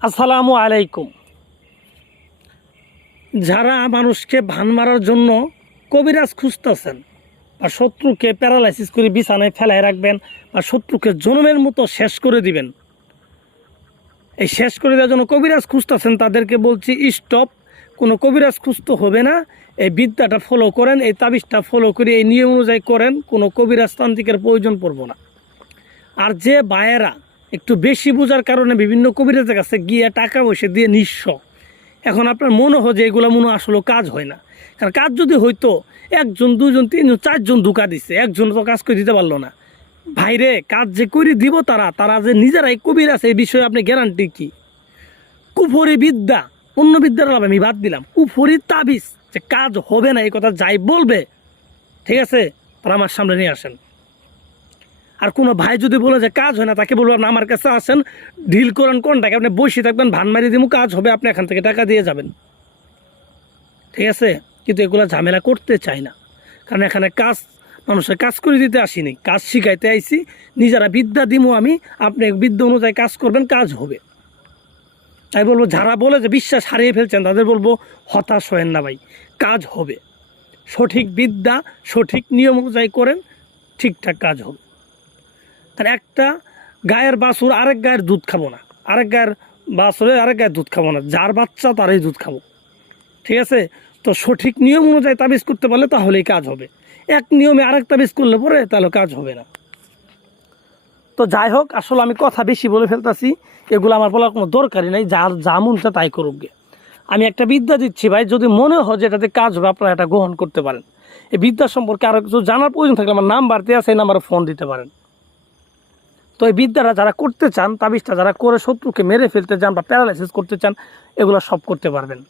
আসসালামু আলাইকুম। যারা মানুষকে ভান মারার জন্য কবিরাজ খুঁজতেছেন বা শত্রুকে প্যারালাইসিস করে বিছানায় ফেলায় রাখবেন বা শত্রুকে জনমের মতো শেষ করে দিবেন, এই শেষ করে দেওয়ার জন্য কবিরাজ খুঁজতেছেন, তাদেরকে বলছি, স্টপ, কোনো কবিরাজ খুঁজতে হবে না। এই বিদ্যাটা ফলো করেন, এই তাবিজটা ফলো করে, এই নিয়ম অনুযায়ী করেন, কোনো কবিরাজ তান্ত্রিকের প্রয়োজন পড়ব না। আর যে বায়েরা একটু বেশি বোঝার কারণে বিভিন্ন কবিরাজের কাছে গিয়ে টাকা পয়সা দিয়ে নিঃস্ব। এখন আপনার মনে হয় যে এগুলো মনে আসলে কাজ হয় না। কারণ কাজ যদি হইতো, একজন দুজন তিনজন, চারজন ধোকা দিচ্ছে একজন তো কাজ করে দিতে পারল না। ভাইরে কাজ যে করে দিব তারা তারা যে নিজেরাই কবির আছে, এই বিষয়ে আপনি গ্যারান্টি কি? কুফরি বিদ্যা, অন্য বিদ্যার লাভ আমি বাদ দিলাম। কুফরি তাবিজ, যে কাজ হবে না, এই কথা যাই বলবে, ঠিক আছে? তারা আমার সামনে নিয়ে আসেন। আর কোনো ভাই যদি বলে যে কাজ হয় না, তাকে বলব, আপনি আমার কাছে আসেন ডিল করেন কোনটাকে, আপনি বসে থাকবেন, ভান মারি দিব কাজ হবে, আপনি এখান থেকে টাকা দিয়ে যাবেন। ঠিক আছে? কিন্তু এগুলো ঝামেলা করতে চাই না। কারণ এখানে কাজ, মানুষের কাজ করে দিতে আসিনি। কাজ শিখাইতে আইছি, নিজেরা বিদ্যা দিমো আমি, আপনি বিদ্যা অনুযায়ী কাজ করবেন, কাজ হবে। তাই বলব, যারা বলে যে বিশ্বাস হারিয়ে ফেলছেন, তাদের বলব, হতাশ হয়েন না ভাই, কাজ হবে। সঠিক বিদ্যা, সঠিক নিয়ম অনুযায়ী করেন, ঠিকঠাক কাজ হবে। তার একটা গায়ের বাছুর আরেক গায়ের দুধ খাব না। আরেক গায়ের বাছুরে আরেক গায়ের দুধ খাব না। যার বাচ্চা তারই দুধ খাব। ঠিক আছে? তো সঠিক নিয়ম অনুযায়ী তাবিজ করতে পারলে তাহলেই কাজ হবে। এক নিয়মে আরেক তাবিজ করলে পরে তাহলে কাজ হবে না। তো যাই হোক, আসলে আমি কথা বেশি বলে ফেলতাছি। এগুলো আমার বলার কোনো দরকারই নাই। যার যা মনটা তাই করুক গে। আমি একটা বিদ্যা দিচ্ছি ভাই, যদি মনে হয় যে এটাতে কাজ হবে, আপনারা এটা গ্রহণ করতে পারেন। এই বিদ্যা সম্পর্কে আরও কিছু জানার প্রয়োজন থাকলে আমার নাম্বার দেওয়া আছে, এই নাম্বারে ফোন দিতে পারেন। তো এই বিদ্যাটা যারা করতে চান, তাবিজটা যারা করে শত্রুকে মেরে ফেলতে চান বা প্যারালাইসিস করতে চান, এগুলো সব করতে পারবেন।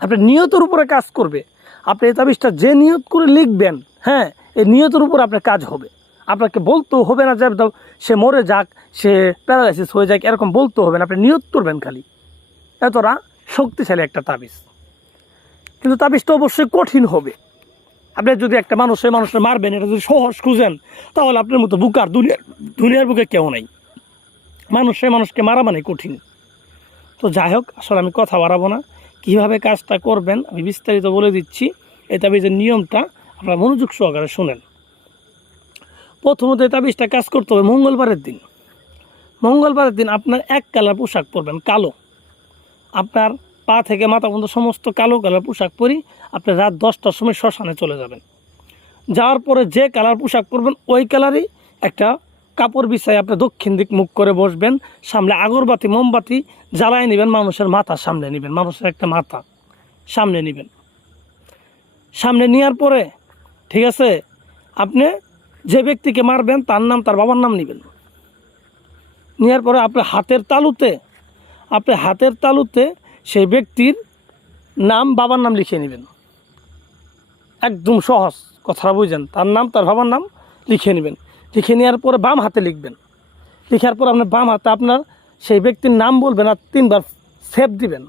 আপনি নিয়তের উপরে কাজ করবে। আপনি এই তাবিজটা যে নিয়ত করে লিখবেন হ্যাঁ এই নিয়তের উপর আপনার কাজ হবে। আপনাকে বলতেও হবে না যে সে মরে যাক, সে প্যারালাইসিস হয়ে যাক, এরকম বলতে হবে না। আপনি নিয়ত করবেন খালি। এতটা শক্তিশালী একটা তাবিজ। কিন্তু তাবিজটা অবশ্যই কঠিন হবে। আপনি যদি একটা মানুষ সেই মানুষকে মারবেন, এটা যদি সহজ খুঁজেন, তাহলে আপনার মতো বুকার দুনিয়ার দুনিয়ার বুকে কেউ নাই। মানুষ সেই মানুষকে মারা মানে কঠিন। তো যাই হোক, আসলে আমি কথা বাড়াবো না। কীভাবে কাজটা করবেন, আমি বিস্তারিত বলে দিচ্ছি। এই তাবিজের নিয়মটা আপনারা মনোযোগ সহকারে শুনেন। প্রথমত এই তাবিজটা কাজ করতে হবে মঙ্গলবারের দিন। মঙ্গলবারের দিন আপনার এক কালার পোশাক পরবেন, কালো। আপনার পা থেকে মাথা পর্যন্ত সমস্ত কালো কালার পোশাক পরি আপনি রাত দশটার সময় শ্মশানে চলে যাবেন। যাওয়ার পরে যে কালার পোশাক পরবেন, ওই কালারই একটা কাপড় বিছায় আপনি দক্ষিণ দিক মুখ করে বসবেন, সামনে আগরবাতি, মোমবাতি জ্বালায় নেবেন, মানুষের মাথা সামনে নেবেন, মানুষের একটা মাথা সামনে নেবেন। সামনে নেওয়ার পরে, ঠিক আছে, আপনি যে ব্যক্তিকে মারবেন, তার নাম, তার বাবার নাম নেবেন। নেওয়ার পরে আপনি হাতের তালুতে, আপনি হাতের তালুতে সেই ব্যক্তির নাম, বাবার নাম লিখিয়ে নেবেন। একদম সহজ কথাটা বুঝেন। তার নাম, তার বাবার নাম লিখে নেবেন। লিখে নেওয়ার পরে বাম হাতে লিখবেন। লিখার পর আপনার বাম হাতে আপনার সেই ব্যক্তির নাম বলবেন আর তিনবার সেভ দিবেন।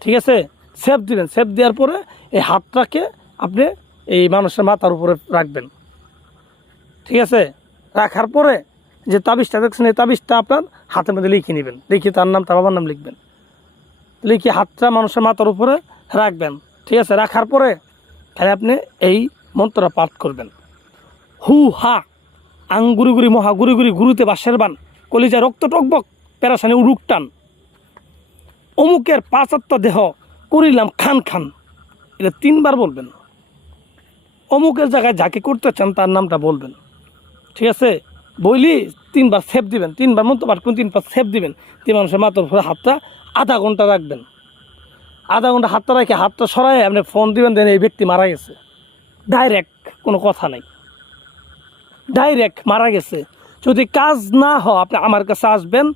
ঠিক আছে? সেভ দিবেন। সেভ দেওয়ার পরে এই হাতটাকে আপনি এই মানুষের মাথার উপরে রাখবেন। ঠিক আছে? রাখার পরে যে তাবিজটা দেখছেন, এই তাবিজটা আপনার হাতের মধ্যে লিখে নেবেন। লিখে তার নাম, তার বাবার নাম লিখবেন। লিখে হাতটা মানুষের মাথার উপরে রাখবেন। ঠিক আছে? রাখার পরে তাহলে আপনি এই মন্ত্রটা পাঠ করবেন। হু, হা, আং, গুরি গুরি, মহা, গুরি গুরি, গুরুতে বাসের বান কলিজা রক্ত টকবক প্যারাসানি উরুক টান। অমুকের পাঁচাত্তা দেহ করিলাম খান খান। এটা তিনবার বলবেন। অমুকের জায়গায় যাকে করতে চান, তার নামটা বলবেন। ঠিক আছে? বইলি তিনবার সেভ দিবেন, তিনবার মতো পাঠ করুন, তিনবার সেভ দিবেন। তিন মানুষের মাথার উপরে হাতটা আধা ঘণ্টা রাখবেন। আধা ঘণ্টা হাতটা রেখে হাতটা সরাই আপনি ফোন দিবেন দেন এই ব্যক্তি মারা গেছে। ডাইরেক্ট কোনো কথা নেই। ডাইরেক্ট মারা গেছে। যদি কাজ না হয়, আপনি আমার কাছে আসবেন,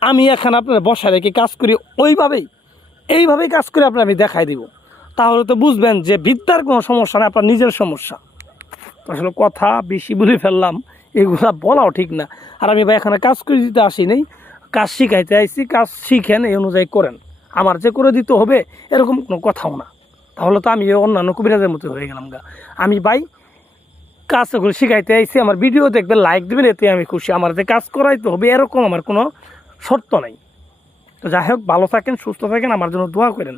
আমি এখানে আপনার বসা রেখে কাজ করি, ওইভাবেই, এইভাবেই কাজ করে আপনার আমি দেখাই দিব। তাহলে তো বুঝবেন যে বিদ্যার কোনো সমস্যা না আপনার নিজের সমস্যা। আসলে কথা বেশি বলে ফেললাম। এগুলা বলাও ঠিক না। আর আমি ভাই এখানে কাজ করে দিতে আসি নাই, কাজ শিখাইতে আইছি, কাজ শিখেন, এই অনুযায়ী করেন। আমার যে করে দিতে হবে, এরকম কোনো কথাও না। তাহলে তো আমি অন্যান্য কবিরাজের মতো হয়ে গেলাম গা। আমি ভাই কাজ করে শিখাইতে আইছি, আমার ভিডিও দেখবেন লাইক দেবেন, এতে আমি খুশি। আমার যে কাজ করাইতে হবে, এরকম আমার কোনো শর্ত নাই। তো যাই হোক, ভালো থাকেন, সুস্থ থাকেন, আমার জন্য দোয়া করেন।